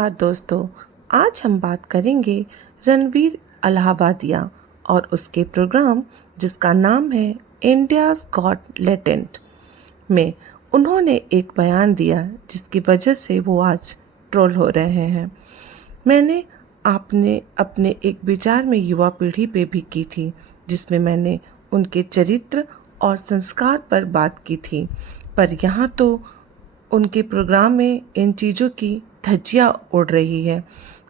दोस्तों, आज हम बात करेंगे रणवीर अलाहाबादिया और उसके प्रोग्राम जिसका नाम है इंडियाज़ गॉट लेटेंट में उन्होंने एक बयान दिया जिसकी वजह से वो आज ट्रोल हो रहे हैं। मैंने आपने अपने एक विचार में युवा पीढ़ी पे भी की थी, जिसमें मैंने उनके चरित्र और संस्कार पर बात की थी, पर यहाँ तो उनके प्रोग्राम में इन चीज़ों की धज्जियाँ उड़ रही है।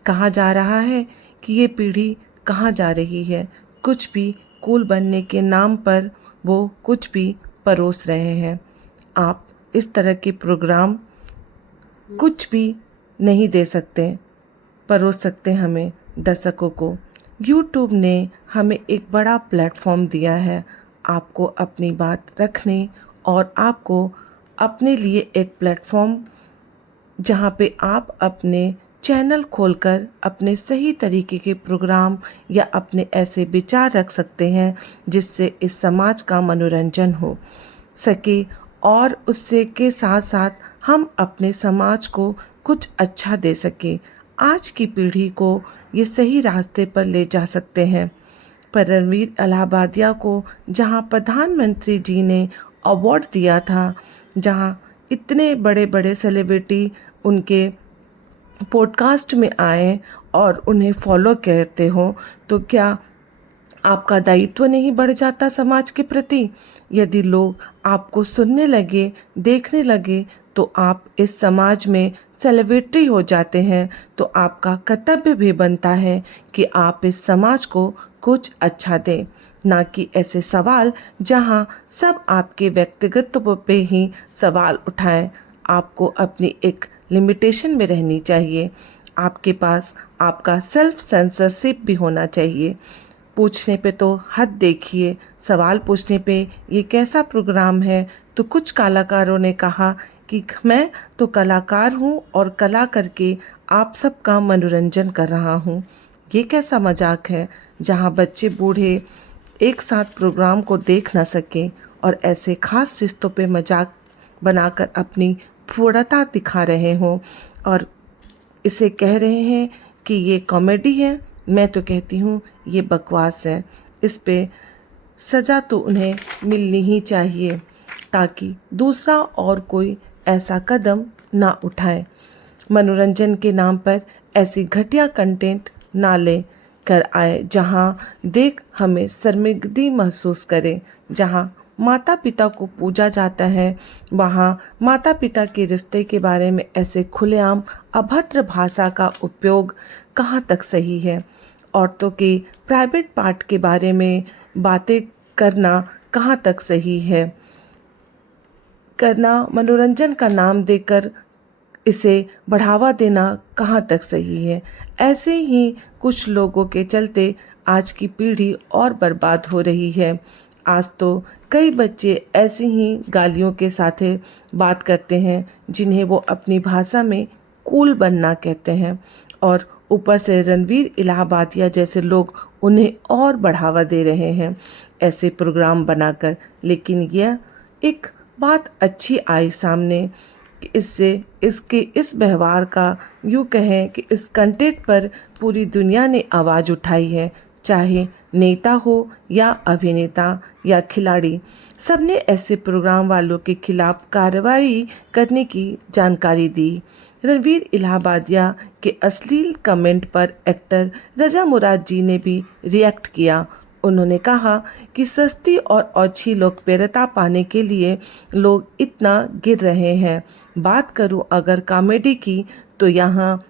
कहा जा रहा है कि ये पीढ़ी कहाँ जा रही है। कुछ भी कूल बनने के नाम पर वो कुछ भी परोस रहे हैं। आप इस तरह के प्रोग्राम कुछ भी नहीं दे सकते, परोस सकते हमें दर्शकों को। यूट्यूब ने हमें एक बड़ा प्लेटफॉर्म दिया है आपको अपनी बात रखने और आपको अपने लिए एक प्लेटफॉर्म जहाँ पे आप अपने चैनल खोलकर अपने सही तरीके के प्रोग्राम या अपने ऐसे विचार रख सकते हैं जिससे इस समाज का मनोरंजन हो सके और उससे के साथ साथ हम अपने समाज को कुछ अच्छा दे सके। आज की पीढ़ी को ये सही रास्ते पर ले जा सकते हैं। पर रणवीर अलाहाबादिया को जहाँ प्रधानमंत्री जी ने अवार्ड दिया था, जहाँ इतने बड़े बड़े सेलिब्रिटी उनके पॉडकास्ट में आए और उन्हें फॉलो करते हो, तो क्या आपका दायित्व नहीं बढ़ जाता समाज के प्रति? यदि लोग आपको सुनने लगे, देखने लगे, तो आप इस समाज में सेलिब्रिटी हो जाते हैं, तो आपका कर्तव्य भी बनता है कि आप इस समाज को कुछ अच्छा दें, ना कि ऐसे सवाल जहां सब आपके व्यक्तिगत पे ही सवाल उठाएं। आपको अपनी एक लिमिटेशन में रहनी चाहिए। आपके पास आपका सेल्फ सेंसरशिप भी होना चाहिए। पूछने पे तो हद देखिए, सवाल पूछने पे ये कैसा प्रोग्राम है? तो कुछ कलाकारों ने कहा कि मैं तो कलाकार हूँ और कला करके आप सबका मनोरंजन कर रहा हूँ। ये कैसा मजाक है जहाँ बच्चे बूढ़े एक साथ प्रोग्राम को देख ना सकें और ऐसे खास रिश्तों पे मजाक बनाकर अपनी पूर्णता दिखा रहे हों और इसे कह रहे हैं कि ये कॉमेडी है। मैं तो कहती हूँ ये बकवास है। इस पे सज़ा तो उन्हें मिलनी ही चाहिए ताकि दूसरा और कोई ऐसा कदम ना उठाए। मनोरंजन के नाम पर ऐसी घटिया कंटेंट ना ले कर आए जहाँ देख हमें शर्मिंदगी महसूस करें। जहाँ माता पिता को पूजा जाता है, वहाँ माता पिता के रिश्ते के बारे में ऐसे खुलेआम अभद्र भाषा का उपयोग कहाँ तक सही है? औरतों के प्राइवेट पार्ट के बारे में बातें करना कहाँ तक सही है? करना मनोरंजन का नाम देकर इसे बढ़ावा देना कहाँ तक सही है? ऐसे ही कुछ लोगों के चलते आज की पीढ़ी और बर्बाद हो रही है। आज तो कई बच्चे ऐसी ही गालियों के साथ बात करते हैं जिन्हें वो अपनी भाषा में कूल बनना कहते हैं, और ऊपर से रणवीर इलाहाबादिया जैसे लोग उन्हें और बढ़ावा दे रहे हैं ऐसे प्रोग्राम बनाकर। लेकिन यह एक बात अच्छी आई सामने कि इससे इसके इस व्यवहार का यूँ कहें कि इस कंटेंट पर पूरी दुनिया ने आवाज़ उठाई है, चाहे नेता हो या अभिनेता या खिलाड़ी। सबने ऐसे प्रोग्राम वालों के खिलाफ कार्रवाई करने की जानकारी दी। रणवीर इलाहाबादिया के अश्लील कमेंट पर एक्टर रजा मुराद जी ने भी रिएक्ट किया। उन्होंने कहा कि सस्ती और अच्छी लोकप्रियता पाने के लिए लोग इतना गिर रहे हैं। बात करूं अगर कॉमेडी की, तो यहाँ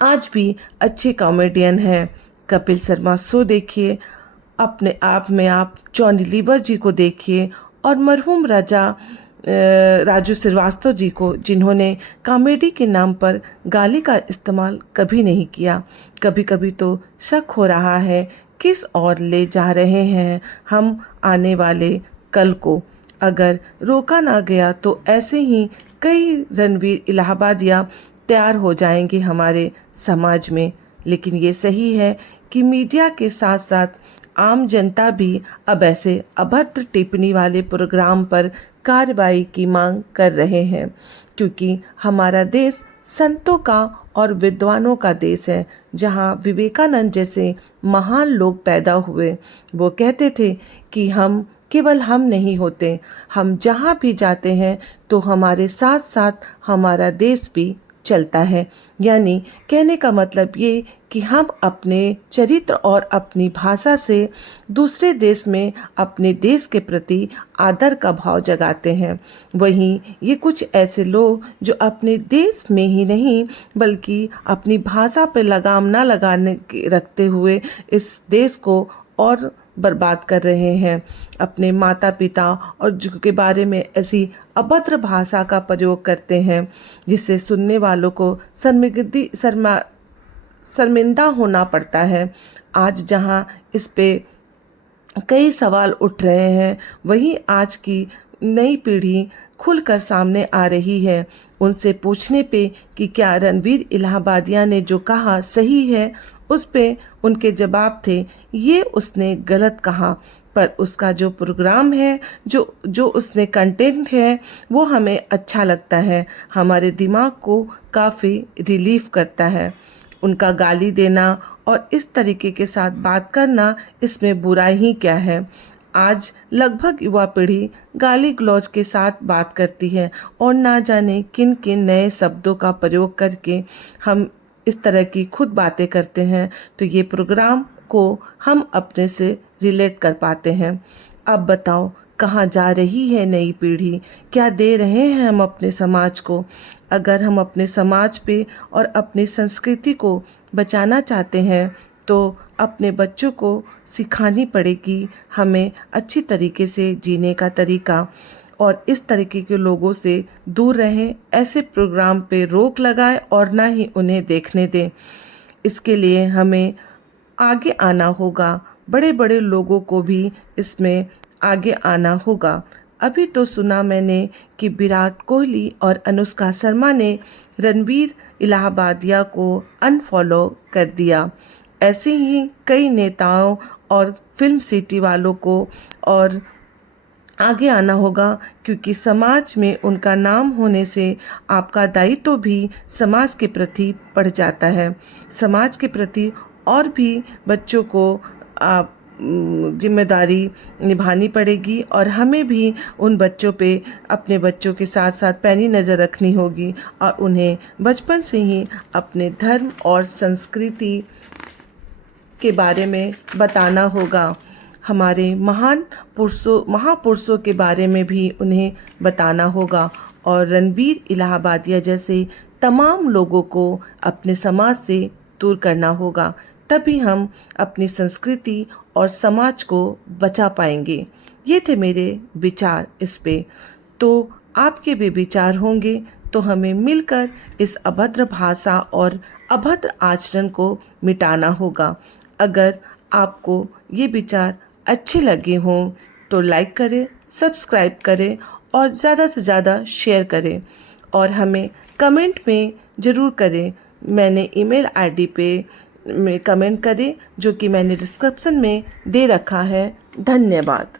आज भी अच्छे कॉमेडियन हैं। कपिल शर्मा शो देखिए, अपने आप में आप जॉनी लीवर जी को देखिए, और मरहूम राजू श्रीवास्तव जी को, जिन्होंने कॉमेडी के नाम पर गाली का इस्तेमाल कभी नहीं किया। कभी कभी तो शक हो रहा है किस ओर ले जा रहे हैं हम आने वाले कल को। अगर रोका ना गया तो ऐसे ही कई रणवीर इलाहाबादिया तैयार हो जाएंगे हमारे समाज में। लेकिन ये सही है कि मीडिया के साथ साथ आम जनता भी अब ऐसे अभद्र टिप्पणी वाले प्रोग्राम पर कार्रवाई की मांग कर रहे हैं, क्योंकि हमारा देश संतों का और विद्वानों का देश है, जहाँ विवेकानंद जैसे महान लोग पैदा हुए। वो कहते थे कि हम केवल हम नहीं होते, हम जहाँ भी जाते हैं तो हमारे साथ साथ हमारा देश भी चलता है। यानी कहने का मतलब ये कि हम अपने चरित्र और अपनी भाषा से दूसरे देश में अपने देश के प्रति आदर का भाव जगाते हैं। वहीं ये कुछ ऐसे लोग जो अपने देश में ही नहीं बल्कि अपनी भाषा पर लगाम ना लगाने रखते हुए इस देश को और बर्बाद कर रहे हैं। अपने माता पिता और जो के बारे में ऐसी अभद्र भाषा का प्रयोग करते हैं जिससे सुनने वालों को शर्मिंदा होना पड़ता है। आज जहां इस पे कई सवाल उठ रहे हैं, वहीं आज की नई पीढ़ी खुलकर सामने आ रही है। उनसे पूछने पे कि क्या रणवीर इलाहाबादिया ने जो कहा सही है, उस पे उनके जवाब थे ये उसने गलत कहा, पर उसका जो प्रोग्राम है, जो उसने कंटेंट है, वो हमें अच्छा लगता है, हमारे दिमाग को काफ़ी रिलीफ करता है। उनका गाली देना और इस तरीके के साथ बात करना, इसमें बुराई ही क्या है। आज लगभग युवा पीढ़ी गाली गलौज के साथ बात करती है और ना जाने किन किन नए शब्दों का प्रयोग करके हम इस तरह की खुद बातें करते हैं, तो ये प्रोग्राम को हम अपने से रिलेट कर पाते हैं। अब बताओ कहाँ जा रही है नई पीढ़ी, क्या दे रहे हैं हम अपने समाज को। अगर हम अपने समाज पे और अपनी संस्कृति को बचाना चाहते हैं तो अपने बच्चों को सिखानी पड़ेगी हमें अच्छी तरीके से जीने का तरीका, और इस तरीके के लोगों से दूर रहें, ऐसे प्रोग्राम पे रोक लगाएं और ना ही उन्हें देखने दें। इसके लिए हमें आगे आना होगा, बड़े बड़े लोगों को भी इसमें आगे आना होगा। अभी तो सुना मैंने कि विराट कोहली और अनुष्का शर्मा ने रणवीर इलाहाबादिया को अनफॉलो कर दिया। ऐसे ही कई नेताओं और फिल्म सिटी वालों को और आगे आना होगा, क्योंकि समाज में उनका नाम होने से आपका दायित्व भी समाज के प्रति बढ़ जाता है। समाज के प्रति और भी बच्चों को जिम्मेदारी निभानी पड़ेगी और हमें भी उन बच्चों पे अपने बच्चों के साथ साथ पैनी नज़र रखनी होगी और उन्हें बचपन से ही अपने धर्म और संस्कृति के बारे में बताना होगा। हमारे महापुरुषों के बारे में भी उन्हें बताना होगा और रणवीर इलाहाबादिया जैसे तमाम लोगों को अपने समाज से दूर करना होगा, तभी हम अपनी संस्कृति और समाज को बचा पाएंगे। ये थे मेरे विचार इस पे। तो आपके भी विचार होंगे तो हमें मिलकर इस अभद्र भाषा और अभद्र आचरण को मिटाना होगा। अगर आपको ये विचार अच्छे लगे हों तो लाइक करें, सब्सक्राइब करें और ज़्यादा से ज़्यादा शेयर करें और हमें कमेंट में ज़रूर करें। मैंने ईमेल आईडी पे में कमेंट करें जो कि मैंने डिस्क्रिप्शन में दे रखा है। धन्यवाद।